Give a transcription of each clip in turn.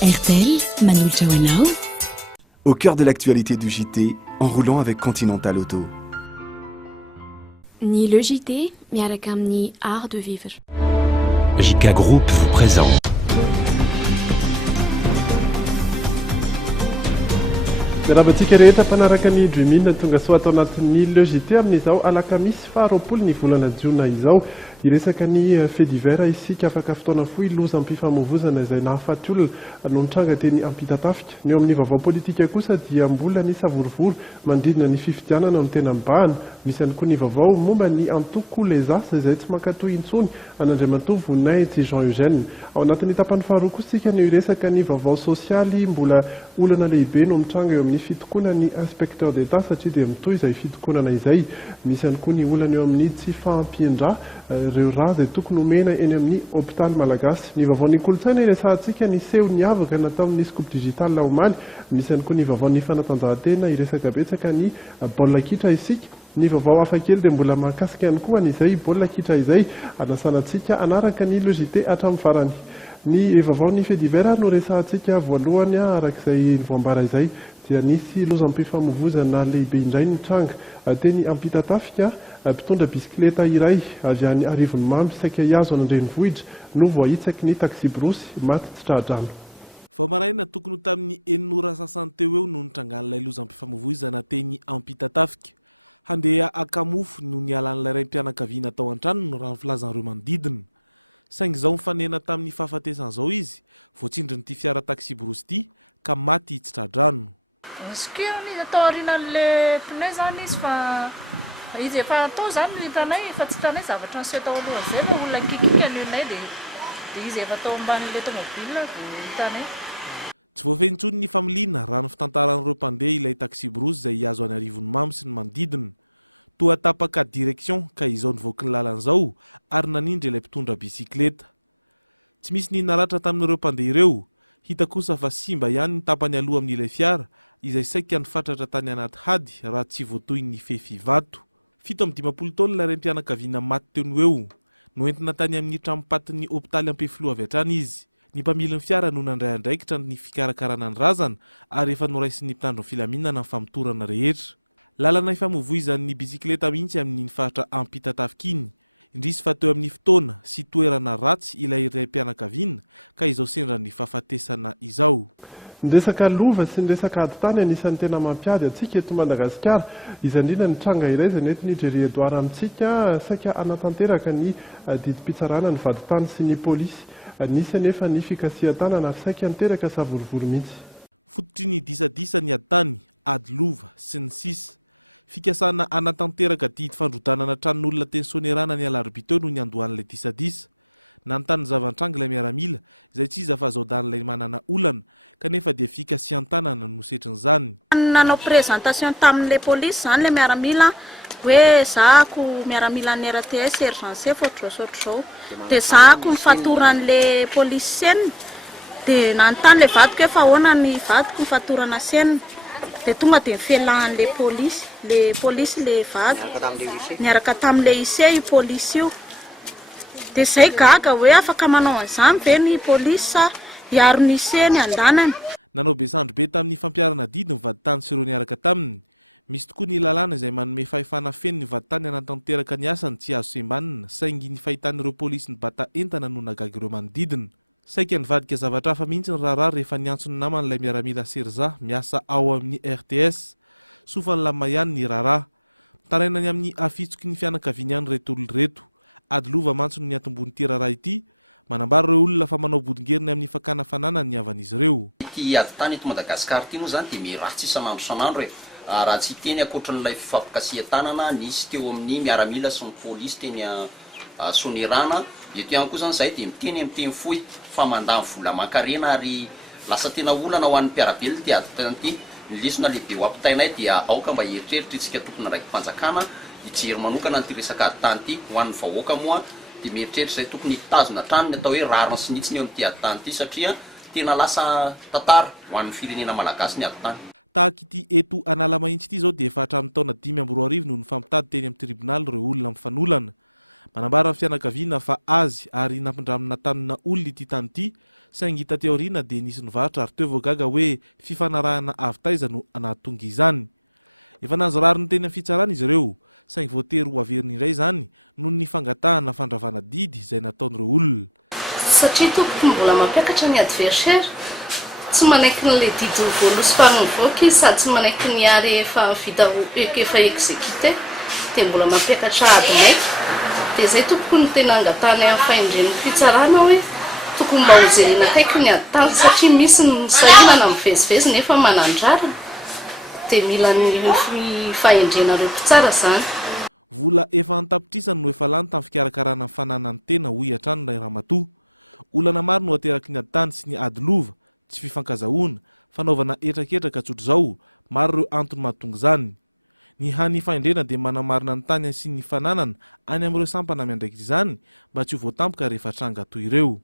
RTL, Manu Chawanao. Au cœur de l'actualité du JT, en roulant avec Continental Auto. Ni le JT, miaraka amin'ny art de vivre. JK Group vous présente. Rahabatsika rehetra mpanaraka ny Dreamina tonga soa atao anatin'ny Le JT amin'izao alakamisy faharoapolo ny volana jiona izao. Iresaka ny fait divers isika afaka fotoana fohy loza ampifamoivozana izay nahafaty olona no nitranga teny Ampitatafika. Ny eo amin'ny vaovao politika kosa dia mbola ny savorovory mandridina ny fifidianana no tena mibahana. Misy ihany koa ny vaovao momba ny antoko lezasa izay tsy mankatoy intsony an'Andriamatoa Vonaitsy Jean Eugène. Ao anatin'ny tapany faharoa kosa isika ny iresaka ny vaovao sosialy mbola olana lehibe no mitranga eo amin'ny fitokonana ny inspecteur d'État satria dia mitoy izay fitokonana izay. Misy ihany koa ny olana eo amin'ny tsy fahampian-dra ireo raha izay tokony omena eny amin'ny hôpitaly malagasy. Ny vaovaon'ny kolontsaina iresahantsika ny seho ny avaka natao amin'ny scoop digital omaly. Misy ihany koa ny vaovaon'ny fanatanjahantena iresaka betsaka ny baolina kitra isika. Ny vaovao hafakely dia mbola mahakasika ihany koa an'izay baolina kitra izay anasanantsika anaraka ny Le JT hatramin'ny farany. Ny vaovaon'ny fait divers no resahantsika voalohany arak'izay voambara izay dia nisy lozam-pifamoivozana lehibe indray nitranga teny Ampitatafika. Mpitondra bisikileta iray avy any Arivony Mamy saika Iazo an'Andrenivohitra no voahitsaky ny taxi brosy maty tsy tradrano. Vao maraina tokony tamin'ny 9:60 teo eo no nitrangan'ilay lozam-pifamoivozana teny Ampitatafika. Handeha akamofo no nialan'ilay raim-pianakaviana tao an-trano no raha filazan'ireo manodidina. Saingy izao mifanena tamin'ny fahafatesana izao izy, voatsindrin'ity fiara taxi brosy ity ka maty tsy tradrano. Izy atao aorian'le pneu zany izy fa izy efa atao zany no hitanay efa tsy hitanay zavatra ny atao alohan'izay fa olona kikika ny onay dia izy efa atao ambanin'le tomobile dia hitanay. Tsy voafentsony ny familiana raha ny fitantaran'ireo mpandeha ilay taxi brosy izay Iazo any Arivony Mamy sy ny manodidina. Toa tapaka direction ka izao nivoaka ny lalan'izao ary nanindry ilay mpitondra bisikileta. Tsy misy ny naratra tamin'ireo mpandeha ireo, hita kosa fa simba ihany ny tapany aloha amin'ilay fiara izay saika nifatratra tany anaty hady raha tsy voatoy ny fefy vato. 17 taona ilay raim-pianakaviana maty teo no eo, no entina tany amin'ny tranom-patin'ny hôpitaly Ampefiloha avy hatrany izy. Ny mpamiliny fiara no nandray andraikitra ny fikarakarana ny razana ary efa noraisin'ny mpitandro filaminana ny famitorana rehetra. Lalana ifamoivoizan'ny bisikileta mihitsy amin'ny faritra Ampitatafika iny. Indrisy fa teo amin'ny fotoana sy toerana ratsy ilay raim-pianakaviana ka izao sendran'ny fahafatesana izao. Ny resaka lova sy ny resaka ady tany anisan'ny tena mampiady antsika eto Madagasikara. Izandrina ny tranga iray izay nety ny Jerry Edouard amintsika saika anatanteraka ny didim-pitsarana ny vaditany sy ny polisy. Nisy anefa ny fikasihan-tanana ary saika niteraka savorovory mihitsy. Fototry ny disadisa ny ady tany, ady lova sy ny sisa. Fikasana anatanteraka didy fandrodanana tranon'olona teny Sonerana ny alarobia no ny andohan'ilay disadisa. Nanontany zavan-tranga ilay miaramila izay tsy iza fa zaodan'ilay manana olana kanefa dia fikasihan-tanana no setrin'izany. Nanao présentation tamin'ilay polisy zany ilay miaramila hoe zahako miaramila ny RTS sergent chef ohatr'izao dia zahako mifatoran'ilay polisy senina dia nanontany ilay vadiko hoe fa ahoana ny vadiko mifatorana senina dia tonga dia mifelahan'ilay polisy ilay vadiko niaraka tamin'ilay lycée io polisy io. Dia izay gaga hoe afaka manao an'izany ve ny polisy sa hiaro ny seny andanany. Nanao besandro be tamin'ny fampiarana didy ny vaditany sy ireo niaraka taminy. Misy tokoa ny lalàna izay manome fahefana feno ny vaditany anatanteraka ny asany tsy azo sembanina saingy ny fahitan'ireo polisy ny bata entana no nagaga ireo manodidina. Saika nivadika zavatra hafa mihitsy ny raharaha rehefa niantso ny naman'ilay miaramila Serza miasa ao amin'ny RTS. Sofany lama ihany ny raharaha. Tarainany amin'ny afitsoky ny fianakaviana ihany reto olona reto. Ady lova mantsy no niatombon'ity raharaha ity, manambara ireo olona fa manao bodingeriny amin'ny fakana fanana ny avan'izy ireo. Ity ady tany eto Madagasikara ity moa zany dia miratsy isan'andro isan'andro e. Raha tsy teny ankoatran'ilay fifampikasihan-tanana nisy teo amin'ny miaramila sy ny polisy teny Sonerana. Dia teo ihany koa zany zahay dia miteny fohy fa mandany vola aman-karena ary lasa tena olana ho an'ny mpiarabelona ty ady tany ity. Ny lesona lehibe ho ampitainay dia aoka mba heritreritra isika tokony raiky mpanjakana hijery manokana ny resaka ady tany ity ho an'ny vahoaka moa dia mieritreritra izay tokony hitazona trano ny atao hoe rarina sinitsy ny eo amin'ity ady tany ity satria tena lasa tantara ho an'ny firenena malagasy ny ady tany. Tahaka ity eto Analamahitsy ity izao dia efa hatramin'ny taona 5 amby 4 arivo no nifampitady teny amin'ny tribunal ireo olona mifanolana. manambara amin'ny fianakaviana fa azy ary nampindramina tanona olona ity tany ity saingy hita teo aoriana dia nisy nivarotra ary teo voagaga hoe fifanarahana avy taiza no anatonga izany. Efa nanzarary ny teny amin'ny fitsarana izy ireo saingy voatery ho averina indray izany noho ny fangatahana fandravana didy izay nataon'ireo olona. Satria tompoko mbola mampiakatra ny adversaire, tsy manaiky n'ilay didy voalohany mivoaka izy sady tsy manaiky ny ary efa vita efa exécuté dia mbola mampiakatra adinay. Dia izay tompoko ny tena angatahana amin'ny fahendren'ny fitsarana hoe tokony mba hojerena akaiky ny aditany satria misy ny sahinana mivezivezy nefa manandrarina dia mila ny fahendrenareo mpitsara izany. Vola efa antapitrisany no efa lany tamin'ny fikarakarana ny fananany tena hoy hatrany Ray Ramatoa. Olana maro no ateraky ny aditany sy ny adilova, tsy fifankazahoana, fanaovana etraketraka tsotra izao, maro ireo antony mahatonga izany. Ny hany fahendrena dia manamarina ny tany sy ny fananana any amin'ireo sampana miandraikitra izany mba tsy ho voatampoka rehefa tranga toy ireo.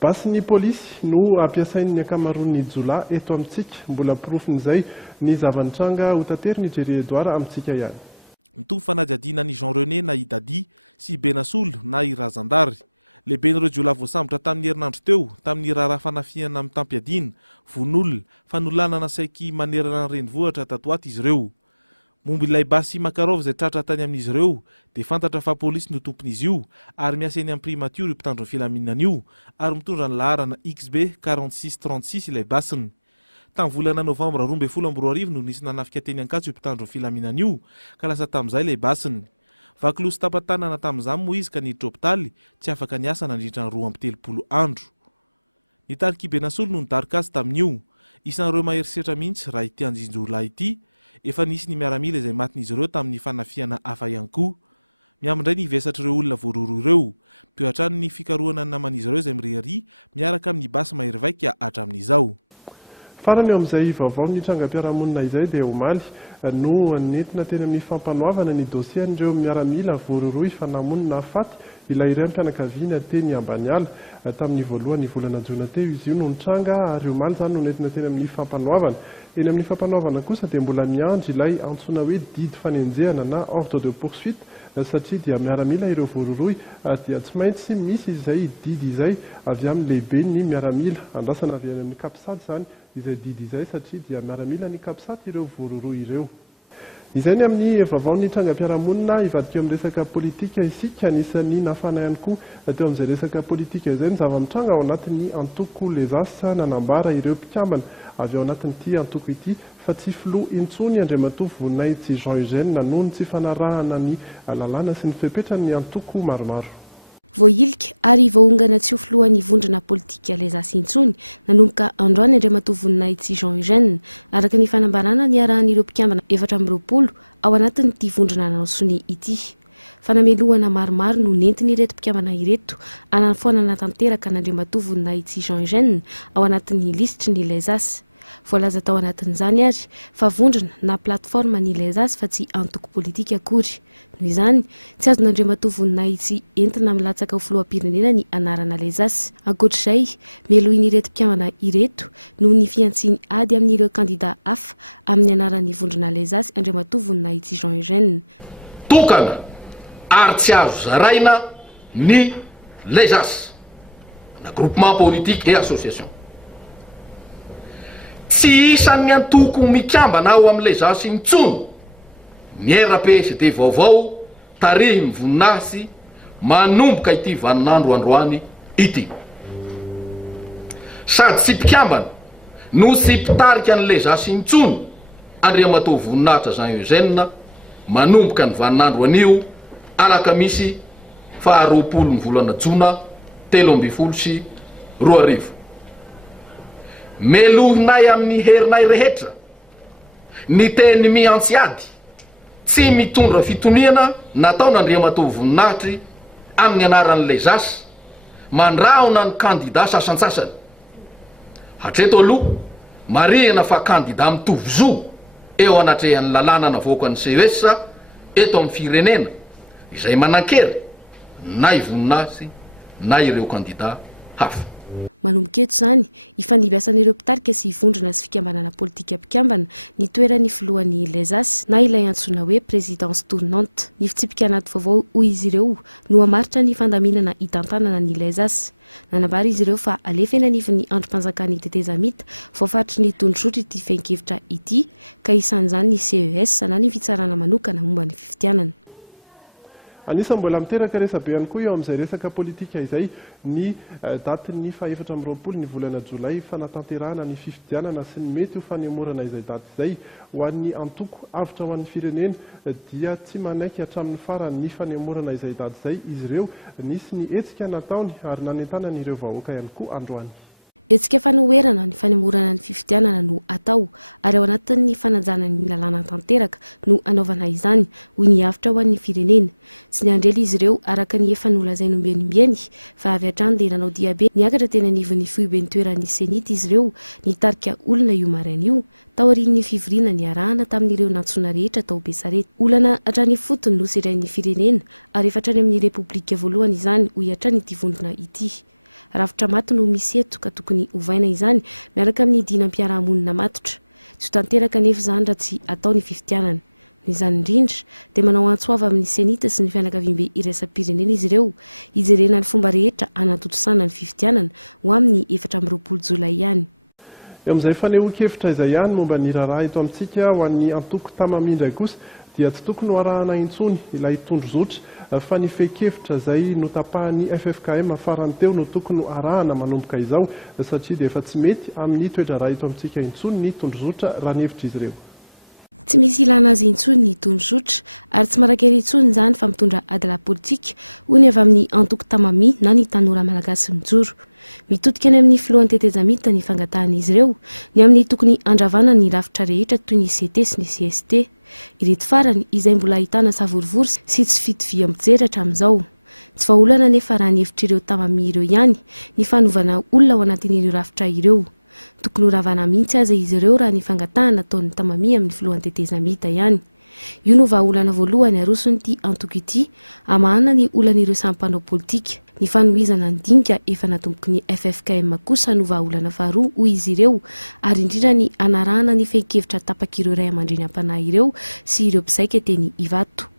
Basy ny polisy no ampiasain'ny akamaroan'ny Jola eto amintsika, mbola porofin'izay ny zavantranga ho tateriny Jerry Edouard amintsika ihany. Mitovy fanadihadiana ny Jean René na i Dady sy Benasolo na i Razandary. Lehiben'ireo Jola voasambotra tamin'ny herinandro teo tamin'ny raharaha fanafiana amin'ny tampiadiana, von'olona, fanolanana saiky manerana ny renivohitra tato ato izy ireo. Momba ilay basy Makarov izay tratra tany amin'izy ireo dia fantatra fa polisy no tompon'izy io ary miasa eny amin'ny primature io mpitandro ny filaminana io ary mitondra ny laharana XB 4636 ilay basiny. Tamin'ny volana novambra 2024 no nisy nanafika teny Ankatso io mpitandro ny filaminana io ka lasa tamin'izay ilay basiny. Vakiloha sy tapatanana tamin'izany moa izy ka niditra hôpitaly tsy afaka niasa nandritra ny 2 andro. Ny tariky Benasolo no nitarika azy tamin'io. Isan'ireo maherisetra mihitsy raha ity anjinjolahy ity. Efa nisy ny miaramila izay matin'izy ireo tamin'ny fanafiana hafa ihany koa. Miamindray ny vesatr'ireo olona voaroro ireo. Teo hatrany ny fikarohana ny naman'izy ireo izay mirehary miaraka amin'ny basy mahery vaika hatramin'izao. Farany eo amin'izay vaovao ny trangam-piarahamonina izay dia omaly no nentina teny amin'ny fampanoavana ny dosian'ireo miaramila voaroroy fanamonina faty ilay iray mpianakaviana teny Ambaniala tamin'ny voalohany volana Jona teo izy io no nitranga ary omaly izany no nentina teny amin'ny fampanoavana. Eny amin'ny fampanoavana kosa dia mbola miandry ilay antsoina hoe didy fanenjehana na ordre de poursuite satria dia miaramila ireo voaroroy dia tsy maintsy misy izay didy izay avy amin'ny lehibe ny miaramila andrasana avy any amin'ny kapisady izany izay didy izay satria dia miaramila ny kapisady ireo voaroroy ireo. Izay ny amin'ny vaovaon'ny trangam-piarahamonina ivadika amin'ny resaka politika isika anisan'ny nafana ihany koa teo amin'izay resaka politika izay ny zava-mitranga ao anatin'ny antoko lezasa nanambara ireo mpikambana avy ao anatin'ity antoko ity fa tsy filoha intsony Andriamatoa Voninahitsy Jean Eugène noho ny tsy fanarahana ny lalàna sy ny fepetrany antoko maromaro. Voailika ary vahoongana tsy ho filohan'ny vondrona politika lezasa intsony nanomboka androany Andriamatoa Voninahitsy Jean Eugène araka ny fanambarana ny arahan'ireo mpikambana 420 ao anatin'ity vondrona nanosony ity. Fanamelohana maromaro no nentiny ireto mpikambana ireto anafoanana tanteraka n'Andriamatoa Voninahitsy Jean Eugène ao anatin'ny listry ny lezasa. Voalaza tao anatin'izany ary fa vondrona na plateforme ny lezasa fa tsy antoko politika akory. Noho izany tsy azon'Andriamatoa Voninahitsy entina milatsaka ho filoham-pirenena ny anarana lezasa. Ankoatr'izay melohiny ireto mpikambana ireto noho ny fiantsiny ady amin'ireo kandida hafa amin'ny anaran'ny vondrona lezasa Andriamatoa Voninahitsy Jean Eugène. Tokana ary tsy azo zaraina ny lezasa na groupement politique et association. Tsy isan'ny antoko mikambana ao amin'ny lezasa intsony ny RPSD vaovao tarihy ny voninahitsy manomboka ity vaninandro androany ity. Sady tsy mpikambana no sy mpitarika ny lezasa intsony Andriamatoa Voninahitra Jean Eugène manomboka ny vaninandro anio alakamisy 20 ny volana Jona 2024. Melohinay amin'ny herinay rehetra ny teny miantsy ady tsy mitondra fitoniana nataon'Andriamatoa Voninahitry amin'ny anaran'ny lezasa mandrahona ny kandida sasantsasany. Hatreto aloha marihana fa kandida mitovy zo eo anatrehan'ny lalàna navoakan'ny CES eto amin'ny firenena izay manan-kery na i Voninahitsy na ireo kandida hafa. manomboka eto izany ifandimbiasan'ireo mpitarika sy hivondrona sy fikambanana politika mpikambana ny toerany filohan'ny lesas na ilay antsoina hoe présidence tournante. Ny fitsipika anaty vaovao hoy izy ireo no hamaritra ny fandaminana hitantanana ny lesas. Nanambara izy ireo fa alefa eny anivon'ny androm-panjakany tetezamita voafaritry ny tondrosotra ity fenkevitra ity ka isan'izany ny CES na ny fitsarana manokana momba ny fifitianana. Anisany mbola miteraka resabe ihany koa eo amin'izay resaka politika izay ny datin'ny 24 ny volana jolay fanatanterahana ny fifidianana sy ny mety ho fanemorana izay daty izay ho an'ny antoko avitra ho an'ny firenena dia tsy manaiky hatramin'ny farany ny fanemorana izay daty izay izy ireo nisy ny etsika nataony ary nanentanany ireo vahoaka ihany koa androany. Etsika fanoherana ny fanemorana ny fifidianana no atao ary ao anatin'ny fanajana ny lalàna tanteraka no anaovana izany hoy ny avitra ho an'ny firenena. Tsy niandrely izy ireo araka ny efa nolazainy ombienimbeny fa avy hatrany dia nanao diabe niakatra teny anivon'ny foiben'ny toeran'ny senita izy ireo nitarika olona io maraina io tao aorian'ny fivoriana ny arahana tamin'ireo nantsona rehetra tao Besarety. Olana hatrany fotony no sedrain'ny firenena ary efa hatrany amin'ny repoblika voalohany izany hoy hatrany ity vondrona ity. Rafitra maty no misy eto ka tokony ovaina izany miaraka amin'ny dinam-piarahamonina matotra. Tsy tanteraka nefa izany raha tsy atao ny fifitianana. Izany indrindra dia manao antsoava amin'ny senita sy ny fianakaviam-be iraisam-pirenena izy ireo hijerena ny fomba rehetra hanatotosana ny fifitianana ho amin'ny 24 jolay ihany. Eo amin'izay fanehoan-kevitra izay ihany momba ny raharaha eto amintsika ho an'ny antoko tamamindray kosa dia tsy tokony ho arahana intsony ilay tondrozotra fa ny fehi-kevitra izay notapahany FFKM farany teo no tokony ho arahana manomboka izao satria dia efa tsy mety amin'ny toetra raha eto amintsika intsony ny tondrozotra raha ny hevitra izy ireo. Tsy misy ilana azy intsony ny tondrozotra ary tsy marakery intsony izany fa mitondra adala politika hoy avy amin'ny antoko tamami na ny tanora malagasy mijoro. Mitodika any amin'ny filohan'ny tetezamita ny fangatahan'izy ireo ny amin'ny tokony andravana ny rafitra rehetra toy ny CT sy ny CST. Ireto farany izay mbola ahitana savorivory sy tsy fitovy mijery hatramin'izao. Tsy vahaolana nefa raha ny hevitr'ireo tamami ireo ihany ny fanovana olona ao anatin'ireo rafitra ireo. Tokony horavana mihitsy aza izy ireo raha ny fangatahana ataon'ny tamami amin'ny filohan'ny tetezamita ihany. Io no vahaolana voalohany arosony ity antoko ity amahana ny olan'ireo sampanao politika. Ny fanohizana ny dinika efa natomboky ny FFKM kosa no vahaolana faharoa hoy izy ireo ary indrindra ny anarahana ny fehi-kevitra tapak'ireo ray aman-dreny am-panahy ireo sy ireo mpizaika teny Ivato.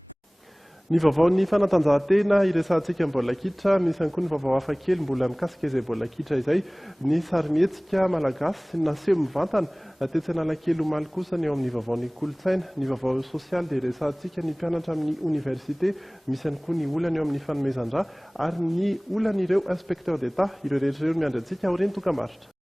Ny vaovaon'ny fanatanjahantena iresantsika mbola kitra misy ihany koa ny vaovao hafa kely mbola mikasika izay mbola kitra izay ny sarimihetsika malagasy naseho mivantana tetsy Analakely omaly kosa ny eo amin'ny vaovaon'ny kolontsaina ny vaovao sosialy dia iresantsika ny mpianatra amin'ny université misy ihany koa ny olana eo amin'ny fanomezan-dra ary ny olan'ireo inspecteur d'État ireo rehetra ireo miandry antsika aoriany tokamaritra.